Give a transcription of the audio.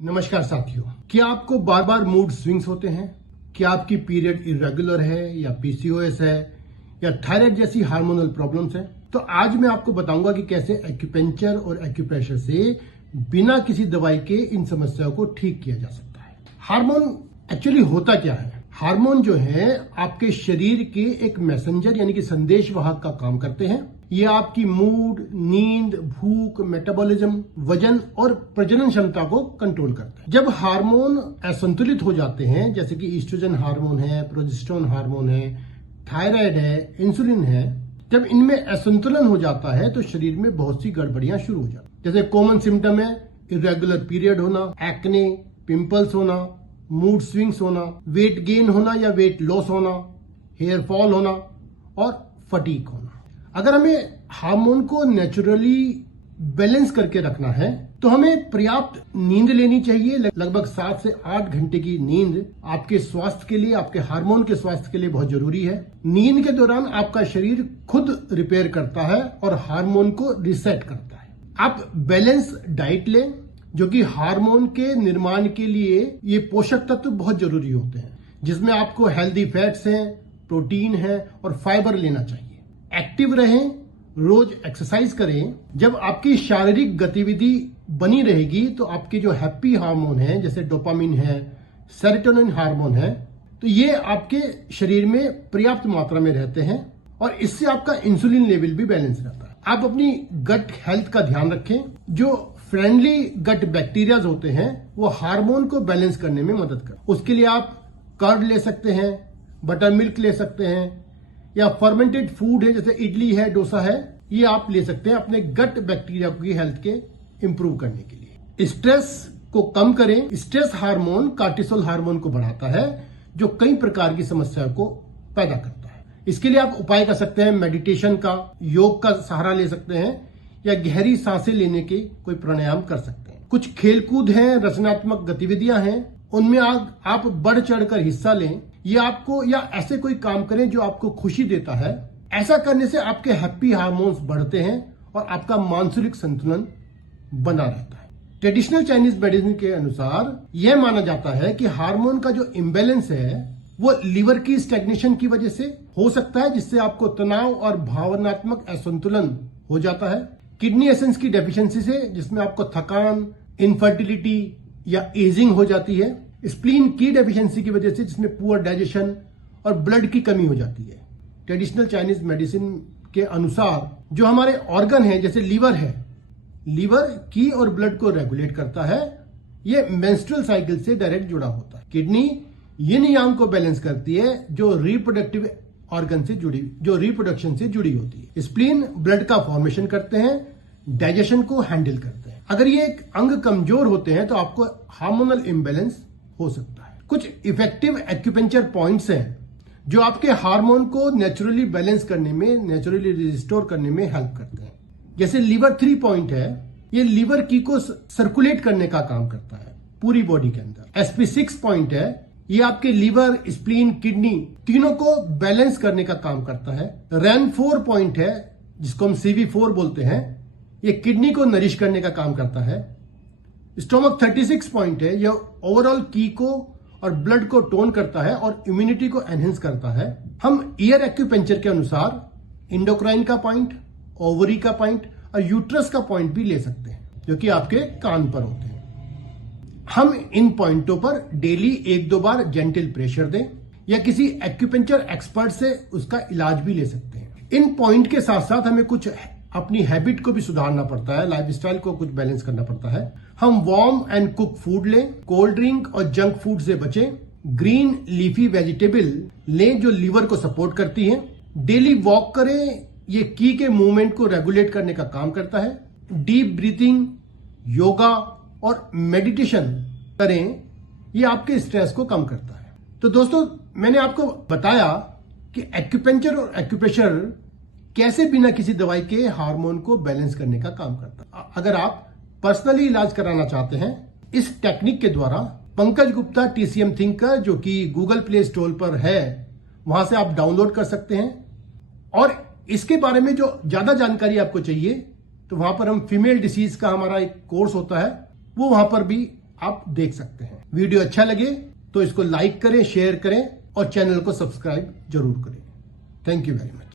नमस्कार साथियों, क्या आपको बार बार मूड स्विंग्स होते हैं? क्या आपकी पीरियड इरेगुलर है या पीसीओएस है या थायराइड जैसी हार्मोनल प्रॉब्लम्स हैं? तो आज मैं आपको बताऊंगा कि कैसे एक्यूपेंचर और एक्यूप्रेशर से बिना किसी दवाई के इन समस्याओं को ठीक किया जा सकता है। हार्मोन एक्चुअली होता क्या है? हार्मोन जो है आपके शरीर के एक मैसेंजर यानी कि संदेशवाहक का काम करते हैं। ये आपकी मूड, नींद, भूख, मेटाबॉलिज्म, वजन और प्रजनन क्षमता को कंट्रोल करते हैं। जब हार्मोन असंतुलित हो जाते हैं, जैसे कि ईस्ट्रोजन हार्मोन है, प्रोजेस्टेरोन हार्मोन है, थायराइड है, इंसुलिन है, जब इनमें असंतुलन हो जाता है तो शरीर में बहुत सी गड़बड़ियां शुरू हो जाती हैं। जैसे कॉमन सिम्टम है इरेगुलर पीरियड होना, एक्ने, पिंपल्स होना, मूड स्विंग्स होना, वेट गेन होना या वेट लॉस होना, हेयर फॉल होना और फटीग होना। अगर हमें हार्मोन को नेचुरली बैलेंस करके रखना है तो हमें पर्याप्त नींद लेनी चाहिए। लगभग 7 से 8 घंटे की नींद आपके स्वास्थ्य के लिए, आपके हार्मोन के स्वास्थ्य के लिए बहुत जरूरी है। नींद के दौरान आपका शरीर खुद रिपेयर करता है और हार्मोन को रिसेट करता है। आप बैलेंस डाइट लें, जो कि हार्मोन के निर्माण के लिए ये पोषक तत्व बहुत जरूरी होते हैं, जिसमें आपको हेल्दी फैट्स हैं, प्रोटीन है और फाइबर लेना चाहिए। एक्टिव रहें, रोज एक्सरसाइज करें। जब आपकी शारीरिक गतिविधि बनी रहेगी तो आपके जो हैप्पी हार्मोन है, जैसे डोपामिन है, सेरोटोनिन हार्मोन है, तो ये आपके शरीर में पर्याप्त मात्रा में रहते हैं और इससे आपका इंसुलिन लेवल भी बैलेंस रहता है। आप अपनी गट हेल्थ का ध्यान रखें। जो फ्रेंडली गट बैक्टीरियाज होते हैं वो हार्मोन को बैलेंस करने में मदद करते हैं। उसके लिए आप कर्ड ले सकते हैं, बटर मिल्क ले सकते हैं, या फर्मेंटेड फूड है जैसे इडली है, डोसा है, ये आप ले सकते हैं अपने गट बैक्टीरिया की हेल्थ के इंप्रूव करने के लिए। स्ट्रेस को कम करें। स्ट्रेस हार्मोन कार्टिसोल हार्मोन को बढ़ाता है, जो कई प्रकार की समस्या को पैदा करता है। इसके लिए आप उपाय कर सकते हैं, मेडिटेशन का, योग का सहारा ले सकते हैं या गहरी सांसें लेने के कोई प्राणायाम कर सकते हैं। कुछ खेलकूद हैं, रचनात्मक गतिविधियां हैं, उनमें आप बढ़ चढ़कर हिस्सा लें। ये आपको या ऐसे कोई काम करें जो आपको खुशी देता है। ऐसा करने से आपके हैप्पी हार्मोन्स बढ़ते हैं और आपका मानसिक संतुलन बना रहता है। ट्रेडिशनल चाइनीज मेडिसिन के अनुसार यह माना जाता है कि हार्मोन का जो इम्बैलेंस है वो लिवर की स्टैग्नेशन की वजह से हो सकता है, जिससे आपको तनाव और भावनात्मक असंतुलन हो जाता है। किडनी एसेंस की डेफिशिएंसी से, जिसमें आपको थकान, इनफर्टिलिटी या एजिंग हो जाती है। स्प्लीन की डेफिशिएंसी की वजह से, जिसमें पुअर डाइजेशन और ब्लड की कमी हो जाती है। ट्रेडिशनल चाइनीज मेडिसिन के अनुसार जो हमारे ऑर्गन है, जैसे लीवर है, लीवर की और ब्लड को रेगुलेट करता है। ये मेंस्ट्रुअल साइकिल से डायरेक्ट जुड़ा होता है। किडनी यिन यांग को बैलेंस करती है, जो रिप्रोडक्टिव ऑर्गन से जुड़ी, जो रिप्रोडक्शन से जुड़ी होती है। स्प्लीन ब्लड का फॉर्मेशन करते हैं, डाइजेशन को हैंडल करते हैं। अगर ये एक अंग कमजोर होते हैं तो आपको हार्मोनल इम्बैलेंस हो सकता है। कुछ इफेक्टिव एक्यूपेंचर पॉइंट्स हैं जो आपके हार्मोन को नेचुरली बैलेंस करने में, नेचुरली रिस्टोर करने में हेल्प करते हैं। जैसे लीवर 3 पॉइंट है, ये लीवर की को सर्कुलेट करने का काम करता है पूरी बॉडी के अंदर। SP6 पॉइंट है, ये आपके लीवर, स्प्लीन, किडनी तीनों को बैलेंस करने का काम करता है। REN4 पॉइंट है, जिसको हम CV4 बोलते हैं, ये किडनी को नरिश करने का काम करता है। स्टोमक 36 पॉइंट है, यह ओवरऑल की को और ब्लड को टोन करता है और इम्यूनिटी को एनहेंस करता है। हम ईयर एक्यूपेंचर के अनुसार इंडोक्राइन का पॉइंट, ओवरी का पॉइंट और यूट्रस का पॉइंट भी ले सकते हैं, जो कि आपके कान पर होते हैं। हम इन पॉइंटों पर डेली 1-2 बार जेंटल प्रेशर दें या किसी एक्यूपेंचर एक्सपर्ट से उसका इलाज भी ले सकते हैं। इन पॉइंट के साथ साथ हमें कुछ अपनी हैबिट को भी सुधारना पड़ता है, लाइफस्टाइल को कुछ बैलेंस करना पड़ता है। हम वार्म एंड कुक फूड लें, कोल्ड ड्रिंक और जंक फूड से बचें, ग्रीन लीफी वेजिटेबल लें जो लीवर को सपोर्ट करती हैं। डेली वॉक करें, ये की के मूवमेंट को रेगुलेट करने का काम करता है। डीप ब्रीथिंग, योगा और मेडिटेशन करें, ये आपके स्ट्रेस को कम करता है। तो दोस्तों, मैंने आपको बताया कि एक्यूपेंचर और एक्यूप्रेशर कैसे बिना किसी दवाई के हार्मोन को बैलेंस करने का काम करता है। अगर आप पर्सनली इलाज कराना चाहते हैं इस टेक्निक के द्वारा, पंकज गुप्ता TCM थिंकर, जो कि गूगल प्ले स्टोर पर है, वहां से आप डाउनलोड कर सकते हैं। और इसके बारे में जो ज्यादा जानकारी आपको चाहिए तो वहां पर हम फीमेल डिसीज का हमारा एक कोर्स होता है, वो वहां पर भी आप देख सकते हैं। वीडियो अच्छा लगे तो इसको लाइक करें, शेयर करें और चैनल को सब्सक्राइब जरूर करें। Thank you very much.